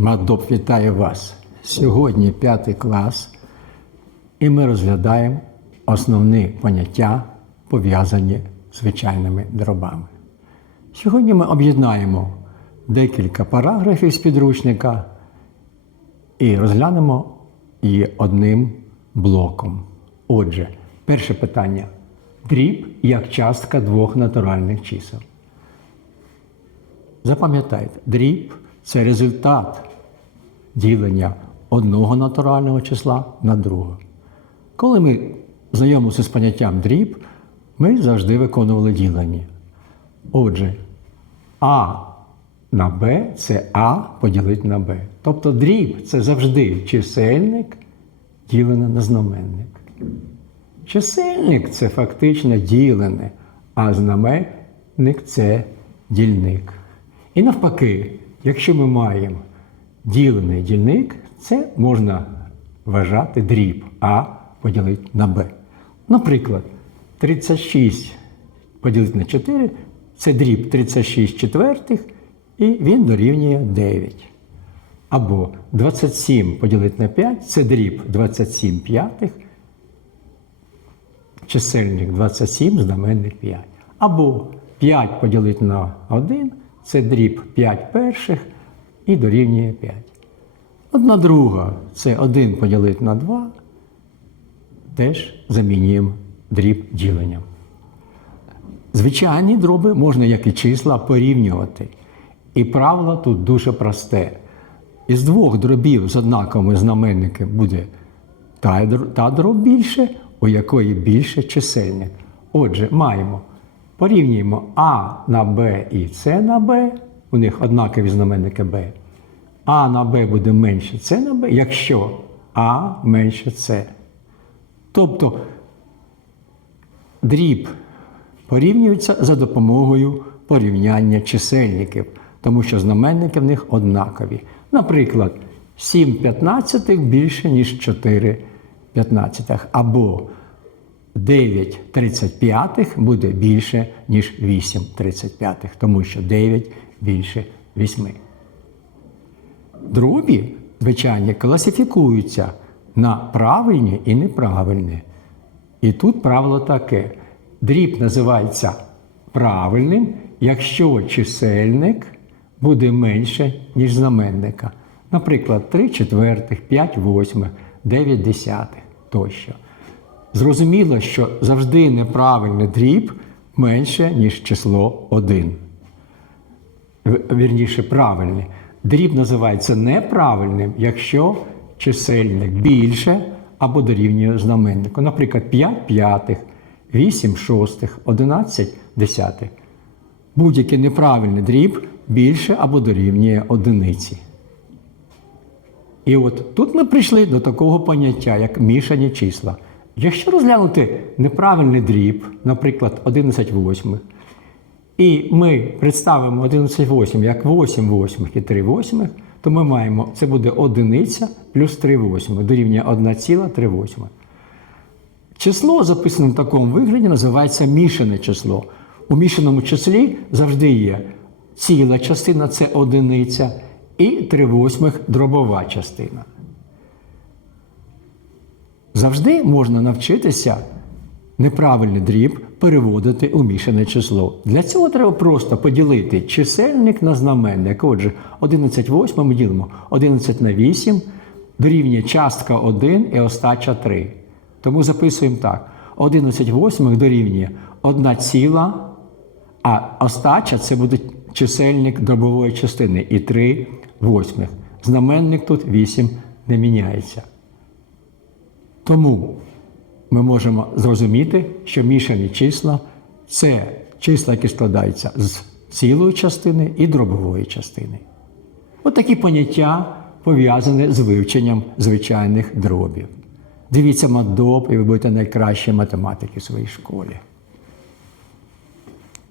Мадоп вітає вас. Сьогодні п'ятий клас, і ми розглядаємо основні поняття, пов'язані з звичайними дробами. Сьогодні ми об'єднаємо декілька параграфів з підручника і розглянемо її одним блоком. Отже, перше питання: дріб як частка двох натуральних чисел. Запам'ятайте, дріб це результат ділення одного натурального числа на друге. Коли ми знайомилися з поняттям дріб, ми завжди виконували ділення. Отже, А на Б це А поділити на Б. Тобто дріб це завжди чисельник ділене на знаменник. Чисельник це фактично ділене, а знаменник це дільник. І навпаки, якщо ми маємо ділений дільник, це можна вважати дріб А поділити на Б. Наприклад, 36 поділити на 4 це дріб 36 четвертих, і він дорівнює 9. Або 27 поділити на 5 це дріб 27 п'ятих, чисельник 27, знаменник 5. Або 5 поділити на 1 це дріб 5 перших і дорівнює 5. Одна друга це 1 поділити на 2, теж замінюємо дріб діленням. Звичайні дроби можна, як і числа, порівнювати. І правило тут дуже просте. Із двох дробів з однаковими знаменниками буде та, дроб більше, у якої більше чисельник. Отже, маємо, порівнюємо А на Б і С на Б, у них однакові знаменники Б. А на Б буде менше С на Б, якщо А менше С. Тобто дріб порівнюється за допомогою порівняння чисельників, тому що знаменники в них однакові. Наприклад, 7 п'ятнадцятих більше, ніж 4 п'ятнадцятих, або 9 35 буде більше, ніж 8 35, тому що 9 більше 8. Дробі, звичайно, класифікуються на правильні і неправильні. І тут правило таке: дріб називається правильним, якщо чисельник буде менше, ніж знаменника. Наприклад, 3 четвертих, 5 восьмих, 9 десятих тощо. Зрозуміло, що завжди неправильний дріб менше, ніж число 1 вірніше, правильний. Дріб називається неправильним, якщо чисельник більше або дорівнює знаменнику. Наприклад, 5 п'ятих, 8 шостих, 11 десятих. Будь-який неправильний дріб більше або дорівнює одиниці. І от тут ми прийшли до такого поняття, як мішані числа. Якщо розглянути неправильний дріб, наприклад, 11 восьмих, і ми представимо 11 восьмих як 8 восьмих і 3 восьмих, то ми маємо, це буде одиниця плюс 3 восьмих, дорівнює 1,3 восьмих. Число, записане в такому вигляді, називається мішане число. У мішаному числі завжди є ціла частина це одиниця, і 3 восьмих дробова частина. Завжди можна навчитися неправильний дріб переводити у мішане число. Для цього треба просто поділити чисельник на знаменник. Отже, 11 восьмих ми ділимо 11 на 8, дорівнює частка 1 і остача 3. Тому записуємо так: 11 восьмих дорівнює 1 ціла, а остача це буде чисельник дробової частини і 3 восьмих. Знаменник тут 8 не міняється. Тому ми можемо зрозуміти, що мішані числа це числа, які складаються з цілої частини і дробової частини. От такі поняття пов'язані з вивченням звичайних дробів. Дивіться мадоп, і ви будете найкращі математики в своїй школі.